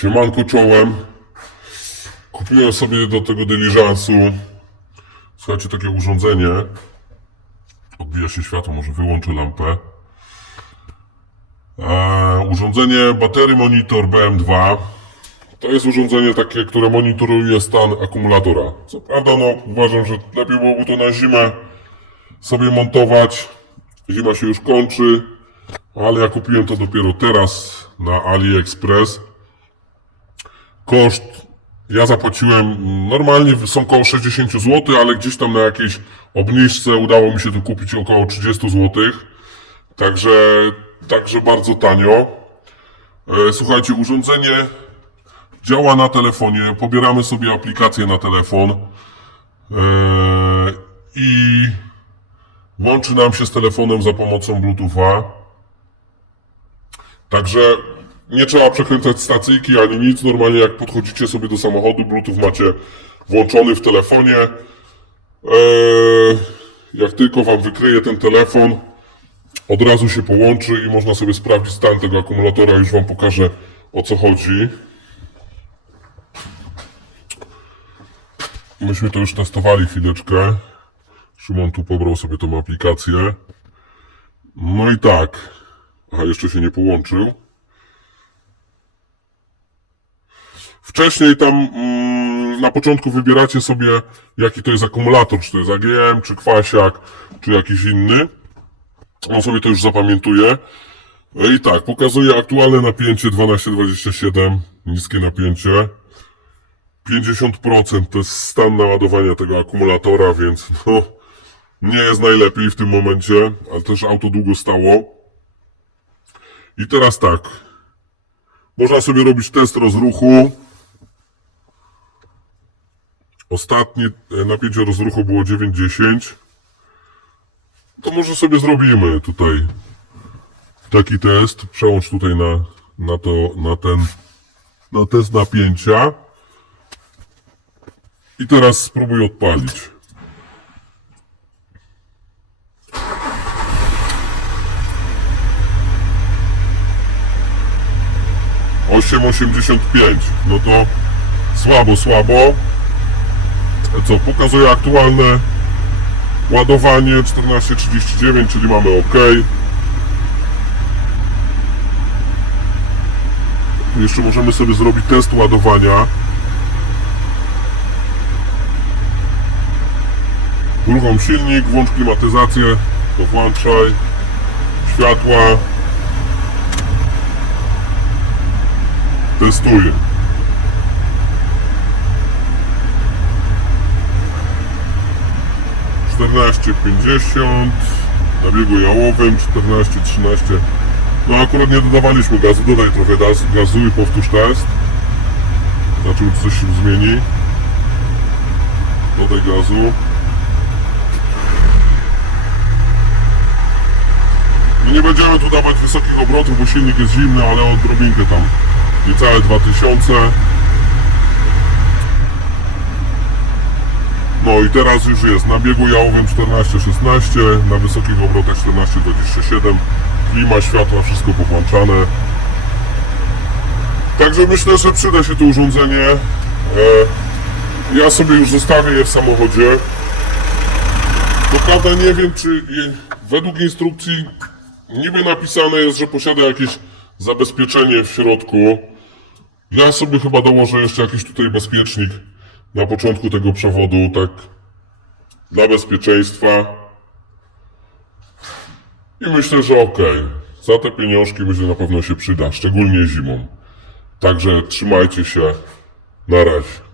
Siemanko czołem. Kupiłem sobie do tego dyliżansu, słuchajcie, takie urządzenie. Odbija się światło, może wyłączę lampę. Eee, urządzenie batery monitor BM2. To jest urządzenie takie, które monitoruje stan akumulatora. Co prawda, no uważam, że lepiej byłoby to na zimę sobie montować. Zima się już kończy, ale ja kupiłem to dopiero teraz na AliExpress. Koszt ja zapłaciłem normalnie są około 60 zł, ale gdzieś tam na jakiejś obniżce udało mi się to kupić około 30 zł. Także, także bardzo tanio. E, Słuchajcie, urządzenie działa na telefonie. Pobieramy sobie aplikację na telefon e, i łączy nam się z telefonem za pomocą Bluetootha. Także nie trzeba przekręcać stacyjki ani nic. Normalnie jak podchodzicie sobie do samochodu, Bluetooth macie włączony w telefonie. Eee, jak tylko wam wykryje ten telefon, od razu się połączy i można sobie sprawdzić stan tego akumulatora. Już wam pokażę o co chodzi. Myśmy to już testowali chwileczkę. Szymon tu pobrał sobie tą aplikację. No i tak. Aha, jeszcze się nie połączył. Wcześniej tam mm, na początku wybieracie sobie jaki to jest akumulator, czy to jest AGM, czy kwasiak, czy jakiś inny. On sobie to już zapamiętuje. No I tak, pokazuje aktualne napięcie 12,27, niskie napięcie. 50% to jest stan naładowania tego akumulatora, więc no, nie jest najlepiej w tym momencie, ale też auto długo stało. I teraz tak. Można sobie robić test rozruchu. Ostatnie e, napięcie rozruchu było 9,10. To może sobie zrobimy tutaj taki test. Przełącz tutaj na, na to, na ten, na test napięcia. I teraz spróbuj odpalić. Osiem osiemdziesiąt pięć. No to słabo, słabo. Co, pokazuje aktualne ładowanie 14.39, czyli mamy OK. Jeszcze możemy sobie zrobić test ładowania. Uruchom silnik, włącz klimatyzację, to włączaj, światła. Testuję. Czternaście pięćdziesiąt na biegu jałowym, czternaście trzynaście. No akurat nie dodawaliśmy gazu, dodaj trochę gaz, gazu i powtórz test. Zobaczymy czy coś się zmieni. Dodaj gazu. No nie będziemy tu dawać wysokich obrotów, bo silnik jest zimny, ale odrobinkę tam. Niecałe 2000. No i teraz już jest na biegu jałowym 14-16, na wysokich obrotach 14-27. Klima, światła, wszystko powłączane. Także myślę, że przyda się to urządzenie. E, Ja sobie już zostawię je w samochodzie. To prawda nie wiem, czy według instrukcji niby napisane jest, że posiada jakieś zabezpieczenie w środku. Ja sobie chyba dołożę jeszcze jakiś tutaj bezpiecznik na początku tego przewodu, tak dla bezpieczeństwa. I myślę, że okej. Za te pieniążki myślę na pewno się przyda, szczególnie zimą. Także trzymajcie się. Na razie.